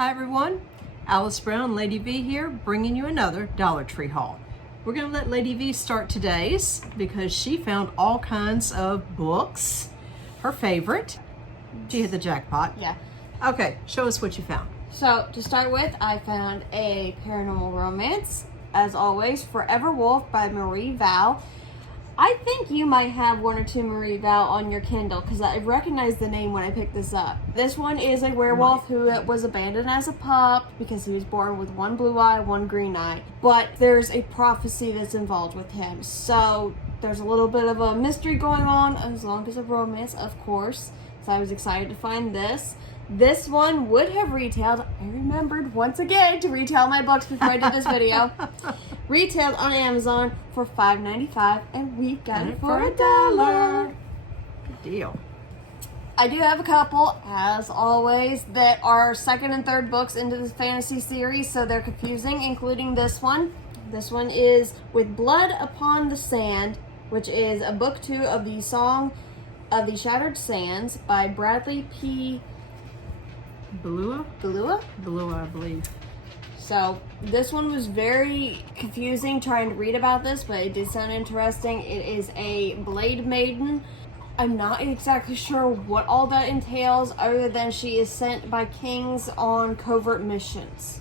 Hi everyone, AliceBrownLadyV here, bringing you another Dollar Tree haul. We're going to let Lady V start today's because she found all kinds of books. Her favorite. She hit the jackpot. Yeah. Okay, show us what you found. So, to start with, I found a paranormal romance, as always, Forever Wolf by Marie Val. I think you might have one or two Marie Val on your Kindle because I recognized the name when I picked this up. This one is a werewolf who was abandoned as a pup because he was born with one blue eye, one green eye. But there's a prophecy that's involved with him. So there's a little bit of a mystery going on, as long as a romance, of course. So I was excited to find this. This one would have retailed, I remembered once again to retail my books before I did this video, retailed on Amazon for $5.95 and we got it for $1. Good deal. I do have a couple, as always, that are second and third books into this fantasy series, so they're confusing, including this one. This one is With Blood Upon the Sand, which is a book 2 of the Song of the Shattered Sands by Bradley P. Belua, I believe. So this one was very confusing trying to read about this, but it did sound interesting. It is a Blade Maiden. I'm not exactly sure what all that entails, other than she is sent by kings on covert missions.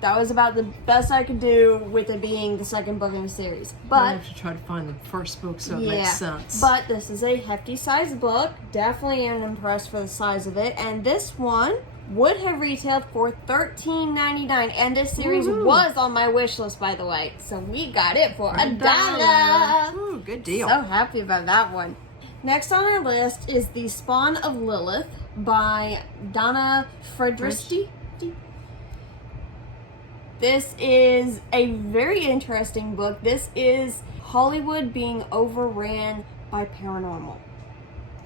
That was about the best I could do with it being the second book in the series. But I have to try to find the first book so it makes sense. But this is a hefty size book. Definitely am impressed for the size of it. And this one would have retailed for $13.99, and this series was on my wish list, by the way. So we got it for $1. Ooh, good deal. So happy about that one. Next on our list is The Spawn of Lilith by Donna Fredristi. This is a very interesting book. This is Hollywood being overran by paranormal.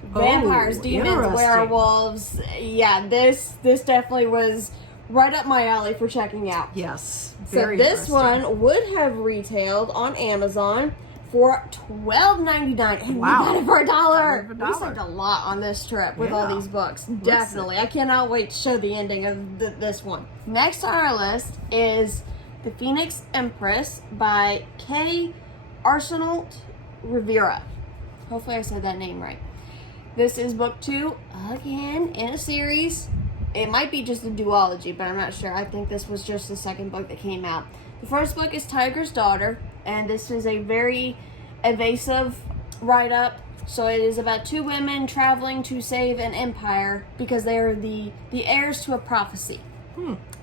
Vampires, demons, werewolves. Yeah, this definitely was right up my alley for checking out. Yes, very So this one would have retailed on Amazon for $12.99, and we got it for $1. We saved a lot on this trip with all these books. Definitely. I cannot wait to show the ending of this one. Next on our list is The Phoenix Empress by Kay Arsenault Rivera. Hopefully I said that name right. This is book 2, again, in a series. It might be just a duology, but I'm not sure. I think this was just the second book that came out. The first book is Tiger's Daughter, and this is a very evasive write-up. So it is about two women traveling to save an empire because they are the heirs to a prophecy.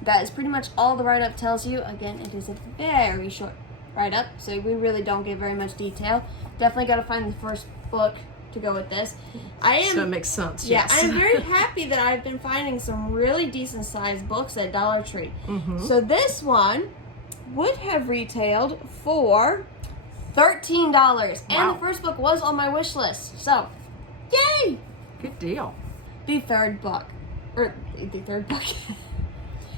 That is pretty much all the write-up tells you. Again, it is a very short write-up, so we really don't get very much detail. Definitely got to find the first book to go with this. So it makes sense. Yeah, yes. I'm very happy that I've been finding some really decent sized books at Dollar Tree. So this one would have retailed for $13, and the first book was on my wish list. So, yay! Good deal. The third book.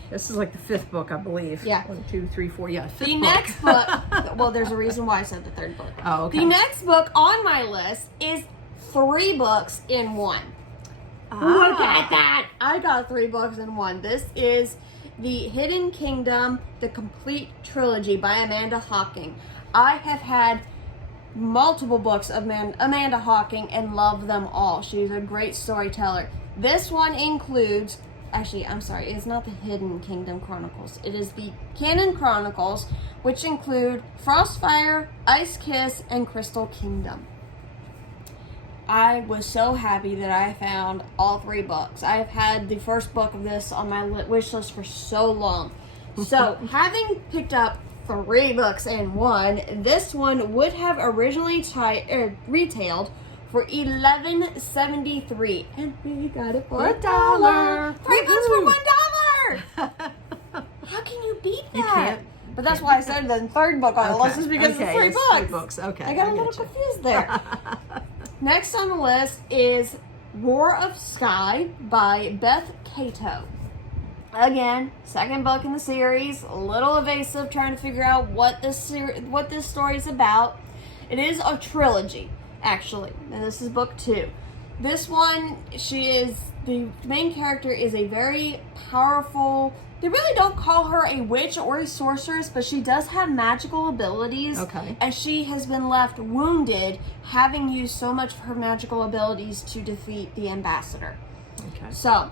This is like the fifth book, I believe. Yeah. 1, 2, 3, 4. Yeah, fifth The book. next book, well, there's a reason why I said the third book. Oh, okay. The next book on my list is 3 books in one. Look at that! I got 3 books in one. This is The Hidden Kingdom, the complete trilogy by Amanda Hocking. I have had multiple books of Amanda Hocking and love them all. She's a great storyteller. This one includes, actually, I'm sorry, it's not the Hidden Kingdom Chronicles. It is the Canon Chronicles, which include Frostfire, Ice Kiss, and Crystal Kingdom. I was so happy that I found all 3 books. I have had the first book of this on my wish list for so long. So, having picked up 3 books in one, this one would have originally retailed for $11.73, and we got it for $1. 3 books for $1. How can you beat that? You can't. But that's why I said the third book on the list is because it's 3 books. 3 books. Okay. I got a little confused there. Next on the list is Roar of Sky by Beth Cato. Again, second book in the series, a little evasive, trying to figure out what this story is about. It is a trilogy, actually, and this is book 2. This one, the main character is a very powerful they really don't call her a witch or a sorceress, but she does have magical abilities. Okay. And she has been left wounded, having used so much of her magical abilities to defeat the ambassador. Okay. So,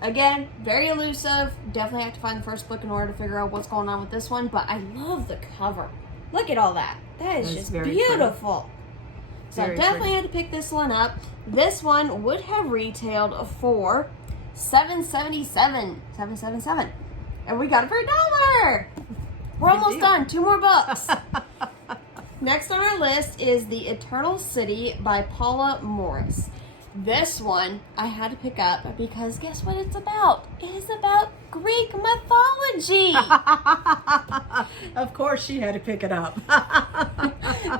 again, very elusive. Definitely have to find the first book in order to figure out what's going on with this one. But I love the cover. Look at all that. That is just very beautiful. So Very definitely had to pick this one up. This one would have retailed for $7.77. And we got it for $1. We're almost deal. done. 2 more books. Next on our list is The Eternal City by Paula Morris. This one I had to pick up because guess what it's about? It is about Greek mythology. Of course she had to pick it up.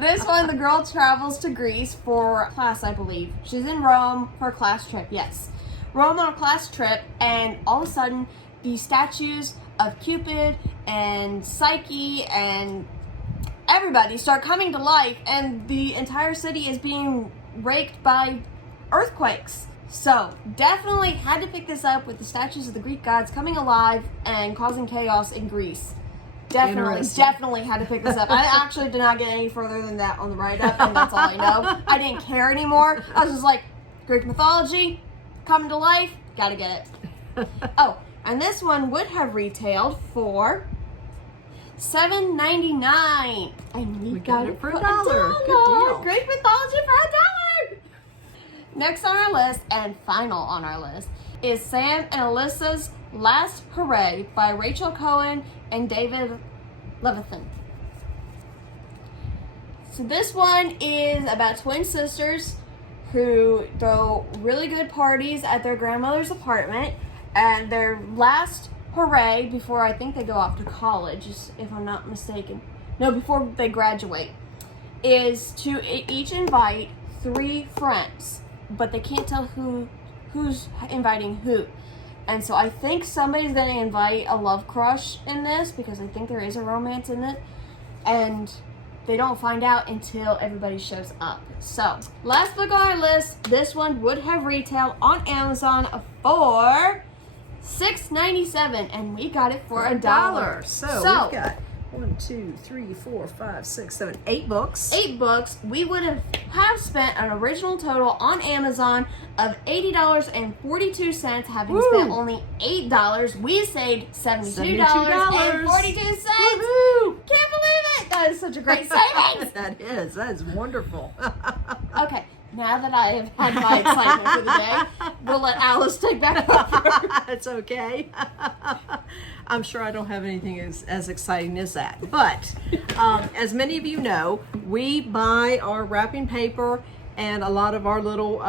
This one, the girl travels to Greece for class, I believe. She's in Rome for a class trip, yes. Rome on a class trip, and all of a sudden, the statues of Cupid and Psyche and everybody start coming to life, and the entire city is being raked by earthquakes. So, definitely had to pick this up with the statues of the Greek gods coming alive and causing chaos in Greece. Definitely had to pick this up. I actually did not get any further than that on the write-up, and that's all I know. I didn't care anymore. I was just like, Greek mythology, coming to life, gotta get it. Oh, and this one would have retailed for $7.99. And we got it for $1. Good deal. Greek mythology for $1. Next on our list, and final on our list, is Sam and Alyssa's Last Hooray by Rachel Cohen and David Levithan. So this one is about twin sisters who throw really good parties at their grandmother's apartment, and their last hooray before I think they go off to college, if I'm not mistaken. No, before they graduate, is to each invite 3 friends, but they can't tell who's inviting who. And so I think somebody's going to invite a love crush in this, because I think there is a romance in it. And they don't find out until everybody shows up. So, last book on our list, this one would have retailed on Amazon for $6.97, and we got it for $1. So we've got 1, 2, 3, 4, 5, 6, 7, 8 books. 8 books. We would have spent an original total on Amazon of $80.42, having spent only $8. We saved $72.42. Woohoo! Can't believe it! That is such a great savings. That is wonderful. Okay, now that I have had my excitement for the day, we'll let Alice take back over. It's okay. I'm sure I don't have anything as exciting as that. But as many of you know, we buy our wrapping paper and a lot of our little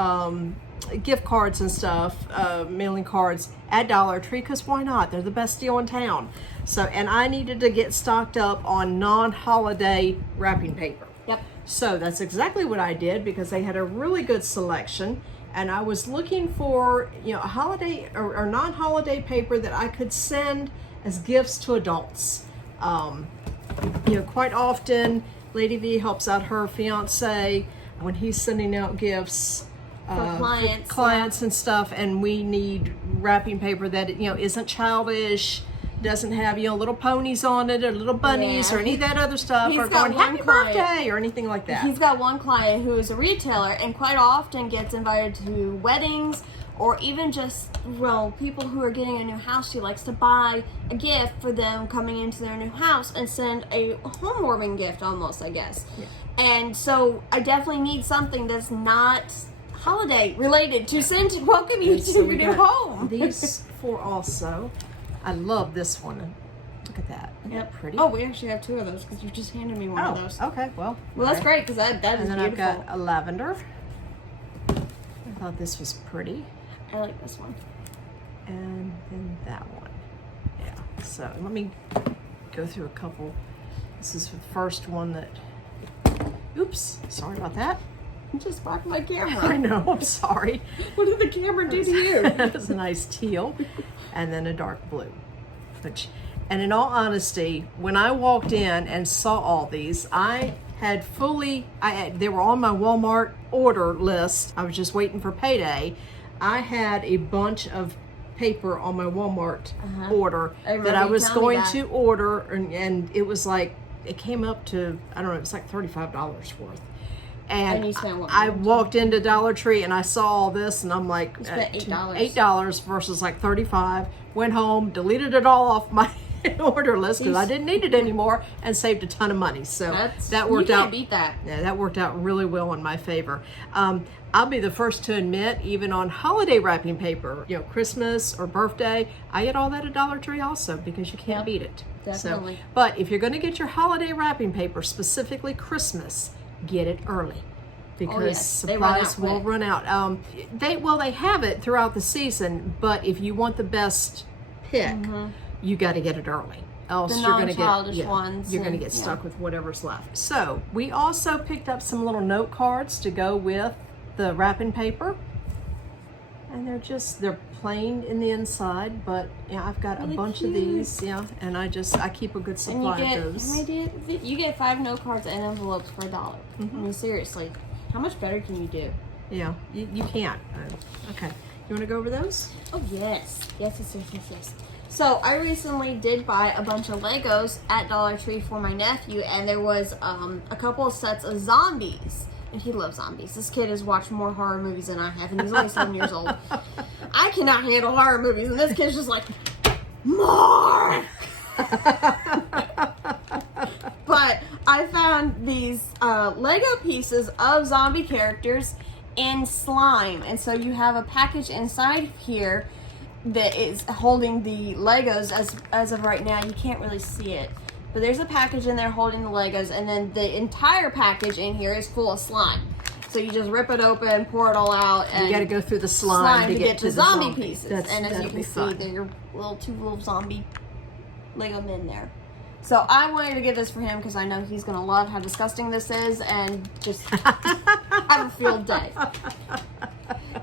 gift cards and stuff, mailing cards at Dollar Tree, because why not? They're the best deal in town. So, and I needed to get stocked up on non-holiday wrapping paper. Yep. So that's exactly what I did, because they had a really good selection, and I was looking for, a holiday or non-holiday paper that I could send as gifts to adults. Quite often Lady V helps out her fiance when he's sending out gifts For clients and stuff, and we need wrapping paper that isn't childish, doesn't have little ponies on it or little bunnies or any of that other stuff, He's or got going one happy client. birthday or anything like that. He's got one client who is a retailer and quite often gets invited to weddings, or even just, people who are getting a new house. She likes to buy a gift for them coming into their new house and send a homewarming gift almost, I guess. Yeah. And so I definitely need something that's not holiday related to send to welcome you to your new home. These 4 also. I love this one. Look at that. Isn't that pretty? Oh, we actually have 2 of those because you just handed me one of those. Okay. Well, That's great because that is and then beautiful. I've got a lavender. I thought this was pretty. I like this one. And then that one. Yeah. So let me go through a couple. This is the first one that. Oops. Sorry about that. You just blocked my camera. I know. I'm sorry. What did the camera do to you? It was a nice teal, and then a dark blue. And in all honesty, when I walked in and saw all these, I had they were on my Walmart order list. I was just waiting for payday. I had a bunch of paper on my Walmart order that remember I you was telling me going that. to order, and it was like, it came up to, I don't know, it was like $35 worth. And you spent what, I $1? walked into Dollar Tree and I saw all this, and I'm like, You spent $8. $8 versus like $35. Went home, deleted it all off my order list because I didn't need it anymore, and saved a ton of money. So that worked you out. can't beat that. Yeah, that worked out really well in my favor. I'll be the first to admit, even on holiday wrapping paper, you know, Christmas or birthday, I get all that at Dollar Tree also, because you can't beat it. Definitely. So, but if you're going to get your holiday wrapping paper, specifically Christmas, get it early, because supplies will run out. They have it throughout the season, but if you want the best pick, you got to get it early. Else you're going to get ones. You're going to get stuck with whatever's left. So we also picked up some little note cards to go with the wrapping paper, and they're plain in the inside, but yeah, I've got a bunch of these, and I keep a good supply of those. You get 5 note cards and envelopes for $1. I mean, seriously, how much better can you do? Yeah, you can't. Okay, you want to go over those? Oh yes. Yes. So I recently did buy a bunch of Legos at Dollar Tree for my nephew, and there was a couple of sets of zombies. And he loves zombies. This kid has watched more horror movies than I have, and he's only 7 years old. I cannot handle horror movies, and this kid's just like, more! But I found these Lego pieces of zombie characters in slime. And so you have a package inside here that is holding the Legos. As of right now, you can't really see it. But there's a package in there holding the Legos, and then the entire package in here is full of slime. So you just rip it open, pour it all out, and you got to go through the slime to get to the zombie pieces. And as you can see, there are two little zombie Lego men there. So I wanted to get this for him because I know he's going to love how disgusting this is and just have a field day.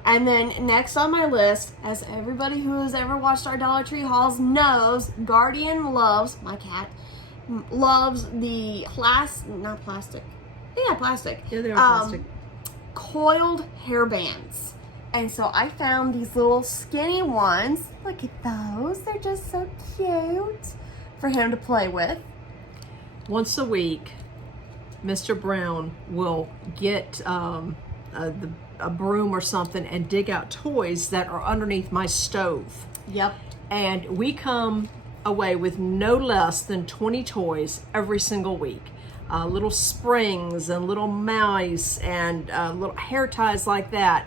And then next on my list, as everybody who has ever watched our Dollar Tree hauls knows, Guardian loves, my cat, loves the plastic. Yeah, they're plastic. Coiled hair bands. And so I found these little skinny ones. Look at those. They're just so cute for him to play with. Once a week, Mr. Brown will get a broom or something and dig out toys that are underneath my stove. Yep. And we come away with no less than 20 toys every single week. Little springs and little mice and little hair ties like that,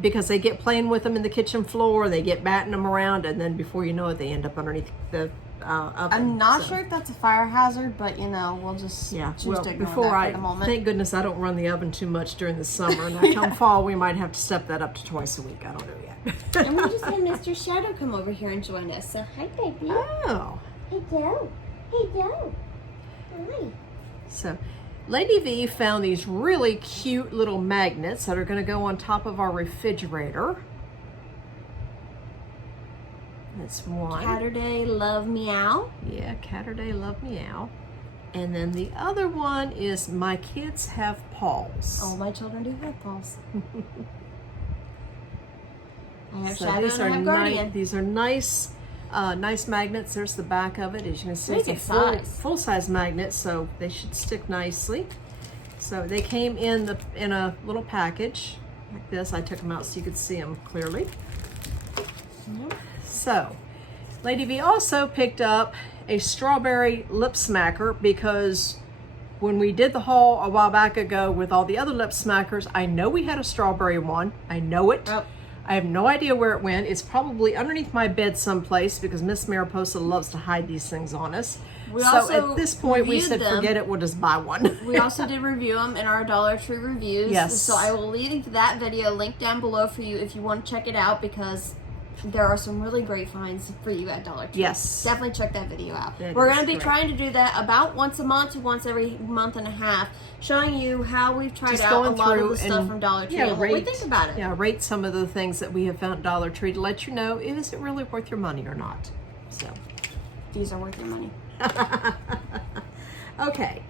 because they get playing with them in the kitchen floor, they get batting them around, and then before you know it, they end up underneath the oven. I'm not sure if that's a fire hazard, but we'll just choose to ignore that for the moment. Thank goodness I don't run the oven too much during the summer, and come fall we might have to step that up to twice a week. I don't know yet. And we just had Mr. Shadow come over here and join us. So hi, baby. Oh. Hey, Joe. Hey, Joe. Hi. So, Lady V found these really cute little magnets that are going to go on top of our refrigerator. That's one. Catterday Love Meow. Yeah, Catterday Love Meow. And then the other one is My Kids Have Paws. Oh, my children do have paws. I have So Shadow these and I have Guardian. These are nice magnets. There's the back of it. As you can see, Big it's a size. full-size magnet, so they should stick nicely. So they came in a little package like this. I took them out so you could see them clearly. So, Lady V also picked up a strawberry lip smacker, because when we did the haul a while back ago with all the other lip smackers, I know we had a strawberry one. I know it. Oh. I have no idea where it went. It's probably underneath my bed someplace, because Miss Mariposa loves to hide these things on us. So at this point we said, forget it, we'll just buy one. We also did review them in our Dollar Tree reviews. Yes. So I will leave that video linked down below for you if you want to check it out, because there are some really great finds for you at Dollar Tree. Yes. Definitely check that video out. That We're is going to be correct. trying to do that about once a month to once every month and a half, showing you how we've tried Just out a going lot of through the stuff and, from Dollar Tree and what we think about it. Yeah, rate some of the things that we have found at Dollar Tree to let you know, is it really worth your money or not? So, These are worth your money. okay.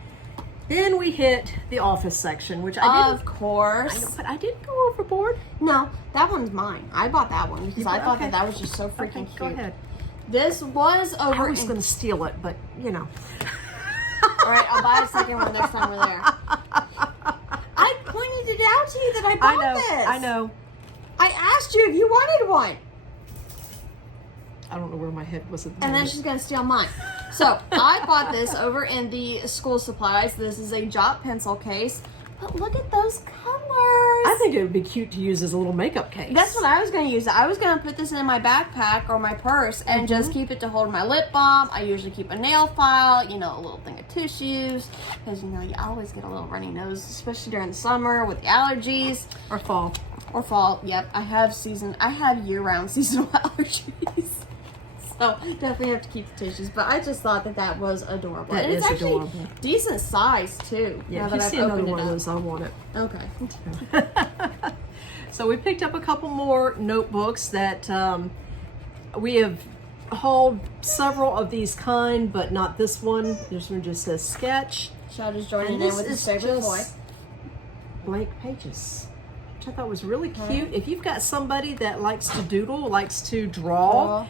Then we hit the office section, which I didn't. Of course. I know, but I didn't go overboard. No, that one's mine. I bought that one because I thought okay. that was just so freaking cute. Go ahead. This was over. I was going to steal it, but you know. All right, I'll buy a second one next time we're there. I pointed it out to you that I bought this. I know. I asked you if you wanted one. I don't know where my head was at the And then moment. she's going to steal mine. So, I bought this over in the school supplies. This is a Jot pencil case. But look at those colors. I think it would be cute to use as a little makeup case. That's what I was going to use. I was going to put this in my backpack or my purse and just keep it to hold my lip balm. I usually keep a nail file, you know, a little thing of tissues. Because, you know, you always get a little runny nose, especially during the summer with the allergies. Or fall. Or fall, yep. I have year-round seasonal allergies. So definitely have to keep the tissues. But I just thought that was adorable. That and it's is actually adorable. decent size too. Yeah, now if that you I've see another opened one it of up. those, I want it. Okay. So we picked up a couple more notebooks that we have hauled several of these kind, but not this one. This one just says sketch. Shad is joining And in this with his is favorite toy. just blank pages, which I thought was really cute. If you've got somebody that likes to doodle, likes to draw,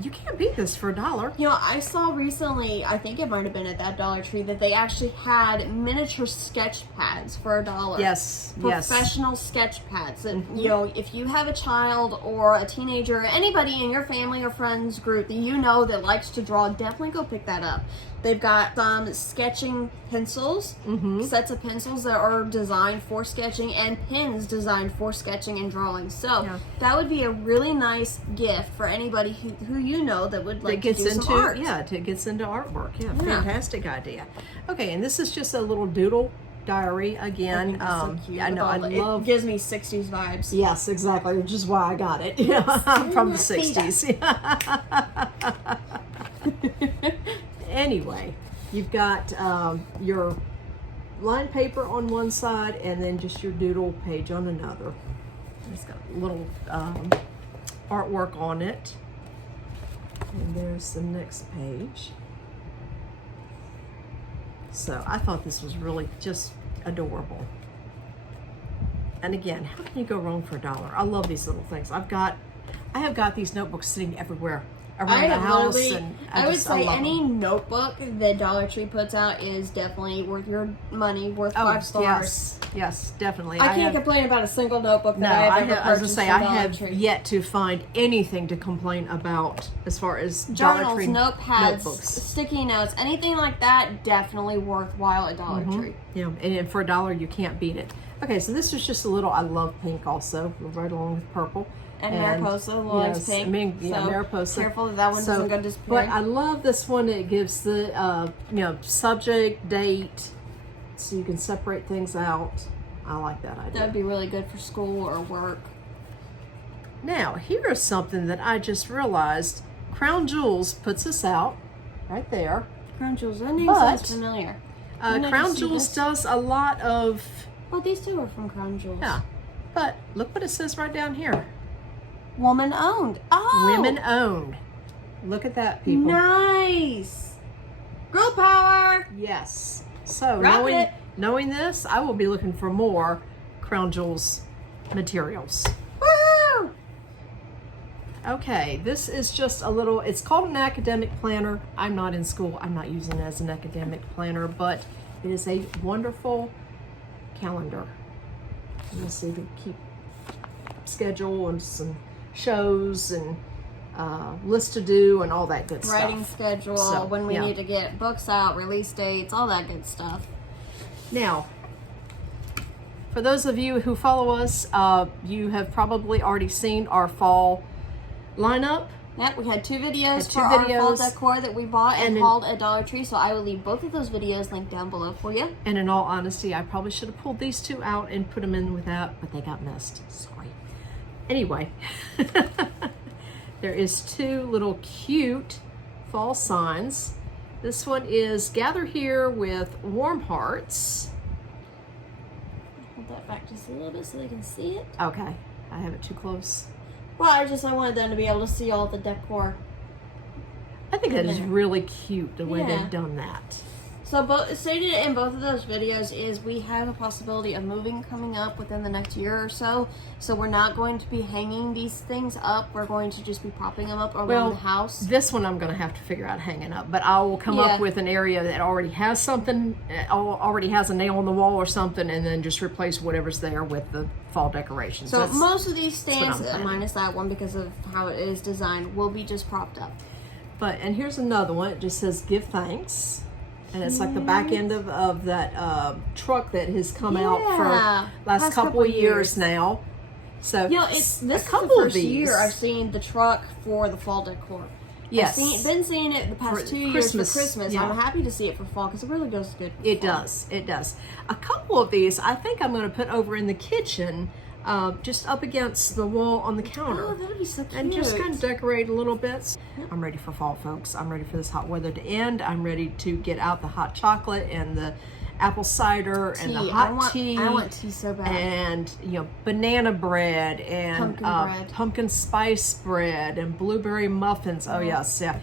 you can't beat this for $1. You know, I saw recently, I think it might have been at that Dollar Tree, that they actually had miniature sketch pads for $1. Yes, yes. Professional sketch pads. And, you know, if you have a child or a teenager, or anybody in your family or friends group that you know that likes to draw, definitely go pick that up. They've got some sketching pencils, sets of pencils that are designed for sketching, and pens designed for sketching and drawing. So that would be a really nice gift for anybody who you know that would like to do some art. Yeah, it gets into artwork. Yeah, fantastic idea. Okay, and this is just a little Doodle Diary again. I think it's so cute. I know, I love. It gives me 60s vibes. Yes, exactly, which is why I got it. Yeah, I'm from the 60s. Anyway, you've got your lined paper on one side and then just your doodle page on another. It's got a little artwork on it. And there's the next page. So I thought this was really just adorable. And again, how can you go wrong for $1? I love these little things. I have got these notebooks sitting everywhere around the house, and I would say love any them. notebook that Dollar Tree puts out is definitely worth your money, worth 5 stars. Yes, definitely. I can't complain about a single notebook that I've ever purchased. I was gonna say from I Dollar have Tree. yet to find anything to complain about as far as Journals, Dollar Tree notepads, notebooks. sticky notes, anything like that, definitely worthwhile at Dollar Tree. Yeah, and for $1 you can't beat it. Okay, so this is just a little. I love pink also, right along with purple. And Mariposa loves pink. I mean, yeah, so Mariposa. Careful that one doesn't go disappearing. But I love this one. It gives the subject, date, so you can separate things out. I like that idea. That would be really good for school or work. Now, here's something that I just realized. Crown Jewels puts this out right there. Crown Jewels, that name But, sounds familiar. Crown Jewels does a lot of. Well, these two are from Crown Jewels. Yeah, but look what it says right down here. Woman owned. Oh, Women owned. Look at that, people. Nice. Girl power. Yes. So Wrap it. knowing this, I will be looking for more Crown Jewels materials. Woo! Okay, this is just a little, it's called an academic planner. I'm not in school. I'm not using it as an academic planner, but it is a wonderful calendar. Let me see to keep schedule and some shows and lists to do and all that good stuff. Writing schedule, So, when we need to get books out, release dates, all that good stuff. Now, for those of you who follow us, you have probably already seen our fall lineup. Yep, we had 2 videos Had 2 for our fall videos. decor that we bought and And hauled at Dollar Tree, so I will leave both of those videos linked down below for you. And in all honesty, I probably should have pulled these 2 out and put them in with that, but they got missed. Sorry. Anyway, there is 2 little cute fall signs. This one is Gather Here with Warm Hearts. Hold that back just a little bit so they can see it. Okay, I have it too close. Well, I wanted them to be able to see all the decor. I think that is really cute the way Yeah. they've done that. So stated in both of those videos is we have a possibility of moving coming up within the next year or so. So we're not going to be hanging these things up. We're going to just be propping them up around the house. This one I'm going to have to figure out hanging up, but I will come up with an area that already has something, already has a nail in the wall or something, and then just replace whatever's there with the fall decorations. So most of these stands, minus that one because of how it is designed, will be just propped up. And here's another one. It just says give thanks. And it's like the back end of that truck that has come out for last couple of years now. So this is the first year I've seen the truck for the fall decor. Yes, I've been seeing it the past 2 years for Christmas. Yeah. I'm happy to see it for fall because it really goes good. It does. It does. A couple of these I think I'm going to put over in the kitchen. Just up against the wall on the counter. Oh, that would be so cute. And just kind of decorate a little bit. I'm ready for fall, folks. I'm ready for this hot weather to end. I'm ready to get out the hot chocolate and the apple cider and the hot tea. I want tea so bad. And, banana bread and pumpkin spice bread and blueberry muffins. Oh, yes. Yeah.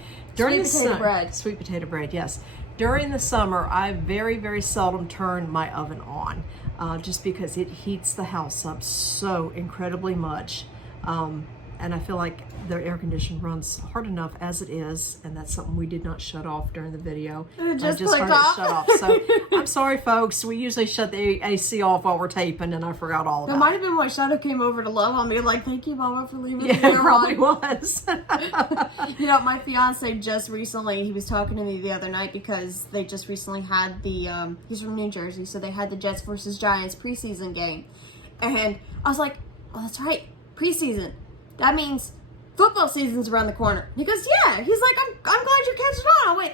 Sweet potato bread, yes. During the summer, I very, very seldom turn my oven on. Just because it heats the house up so incredibly much. And I feel like their air conditioner runs hard enough as it is, and that's something we did not shut off during the video. It just started shut off. So I'm sorry, folks. We usually shut the AC off while we're taping, and I forgot all about it. That might have been why Shadow came over to love on me, like, thank you, Mama, for leaving me it probably was. My fiance just recently, he was talking to me the other night because they just recently had the, he's from New Jersey, so they had the Jets versus Giants preseason game. And I was like, oh, that's right, preseason. That means football season's around the corner. He goes, yeah. He's like, I'm glad you're catching on. I went,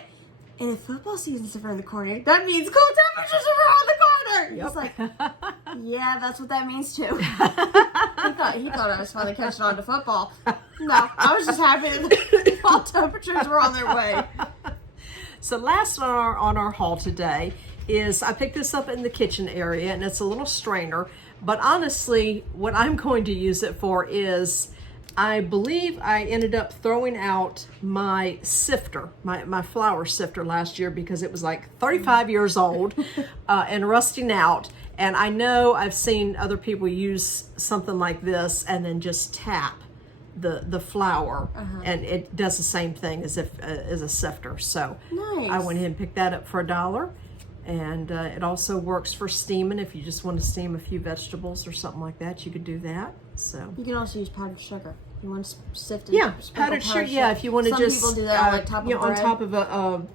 and if football season's around the corner, that means cold temperatures are around the corner. Yep. He's like, yeah, that's what that means too. he thought I was finally catching on to football. No, I was just happy that the fall temperatures were on their way. So last on our haul today is I picked this up in the kitchen area, and it's a little strainer. But honestly, what I'm going to use it for is, I believe I ended up throwing out my sifter, my flour sifter last year because it was like 35 years old and rusting out. And I know I've seen other people use something like this and then just tap the flour, and it does the same thing as a sifter. So nice. I went ahead and picked that up for $1. And it also works for steaming. If you just want to steam a few vegetables or something like that, you could do that. So you can also use powdered sugar. You want to sift it? Yeah, powdered sugar. Yeah, if you want to just people do that on top of on top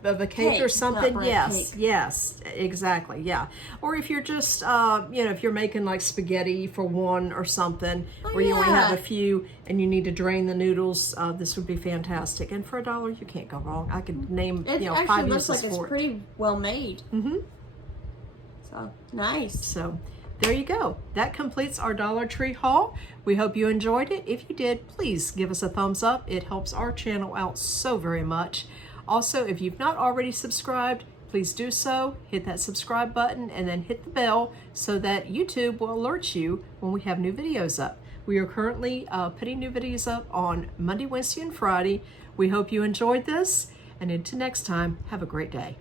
of a cake or something. Bread, yes, cake. Yes, exactly. Yeah, or if you're just if you're making like spaghetti for one or something, where you only have a few and you need to drain the noodles, this would be fantastic. And for $1, you can't go wrong. I could name 5 uses for it. It actually looks like it's pretty well made. So nice. So there you go. That completes our Dollar Tree haul. We hope you enjoyed it. If you did, please give us a thumbs up. It helps our channel out so very much. Also, if you've not already subscribed, please do so. Hit that subscribe button and then hit the bell so that YouTube will alert you when we have new videos up. We are currently putting new videos up on Monday, Wednesday, and Friday. We hope you enjoyed this, and until next time, have a great day.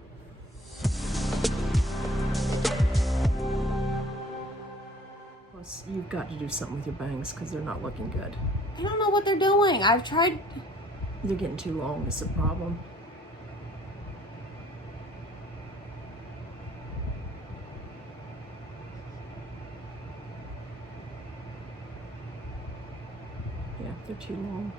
You've got to do something with your bangs because they're not looking good. I don't know what they're doing. I've tried. They're getting too long is the problem. Yeah, they're too long.